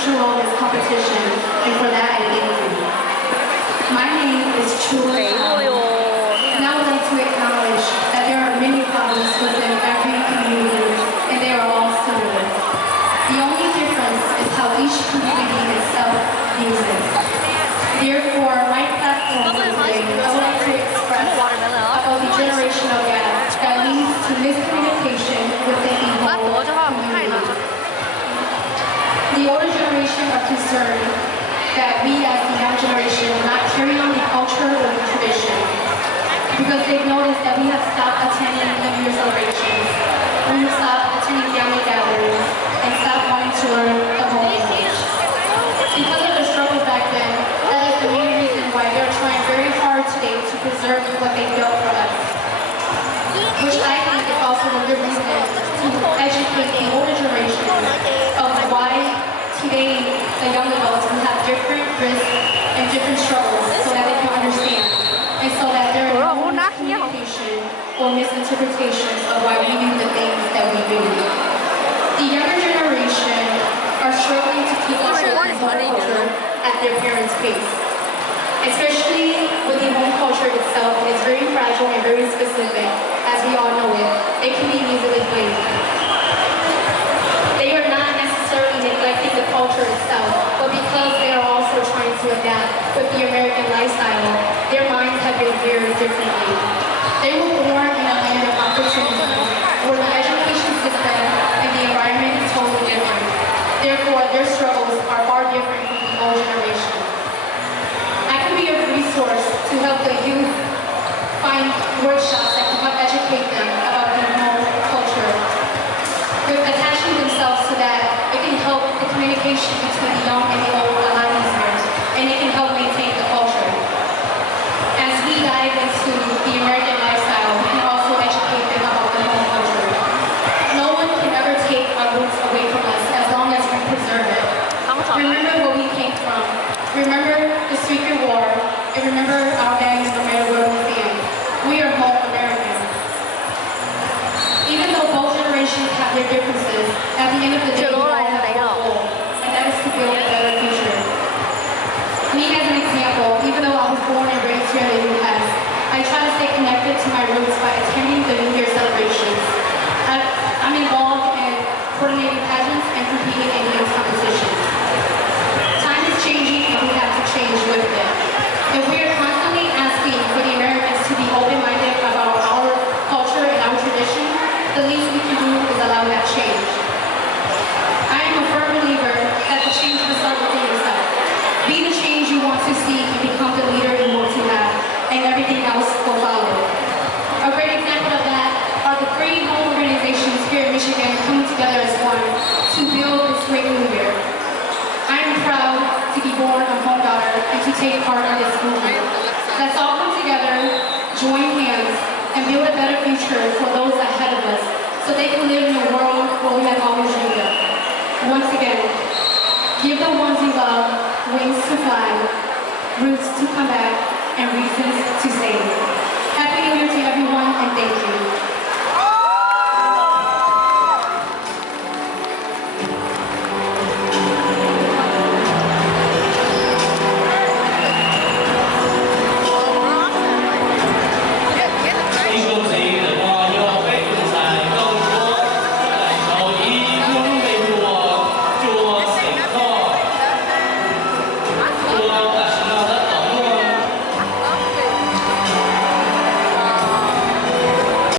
crucial role in this competition, and for that I thank you. My name is Cua Thoj Contestant, and I would like to acknowledge that there are many problems within every community, and they are all similar. The only difference is how each community itself views it. Therefore, my platform for today, I would like to express about the generational gap that leads to miscommunication within the Hmong community. The older generation are concerned that we as the young generation will not carry on the culture or the tradition because they've noticed that we have stopped attending New Year celebrations, we have stopped attending family gatherings, and stopped wanting to learn the Hmong language. Because of the struggles back then, that is the main reason why they're trying very hard today to preserve what they built for us, which I think is also a good reason to educate the older generation of why today the young adults will have different risks and different struggles so that they can understand and so that there are no miscommunication or misinterpretations of why we do the things that we do. The younger generation are struggling to keep up with the Hmong culture at their parents' pace. Especially with the Hmong culture itself, it's very fragile and very specific. As we all know it can be easily blamed. They are not necessarily neglecting the culture itself, but because they are also trying to adapt with the American lifestyle, their minds have been geared differently. They were born in a land of opportunity, where the education system and the environment is totally different. Therefore, their struggles are far different from the old generation. I can be a resource to help the youth find workshops that can help educate them about the Hmong culture, with attaching themselves to that. It can help the communication between the young and the old a lot easier, and it can help maintain the culture. As we dive into the American lifestyle, we can also educate them about the Hmong culture. No one can ever take our roots away from us as long as we preserve it. Remember where we came from. Remember the Secret War, and remember our values no matter where we stand. We are Hmong Americans. Even though both generations have their differences, at the end of the day, we all have one goal, and that is to build a better future. Me as an example, even though I was born and raised here in the U.S., I try to stay connected to my roots by attending the New Year celebrations. I'm involved in coordinating pageants and competing in dance competitions. Time is changing and we have to change with it. If we are constantly asking for the Americans to be open-minded about our culture and our tradition, the least we can do is allow that change. I am a firm believer that the change will start within yourself. Be the change you want to see and become the leader you want to have, and everything else will follow. A great example of that are the 3 Hmong organizations here in Michigan coming together as one to build this great new year. I am proud to be born a Hmong daughter and to take part in this movement. Let's all come together, join hands, and build a better future for those ahead of us so they can live in a world where we have always dreamed of. Once again, give the ones you love wings to fly, roots to come back.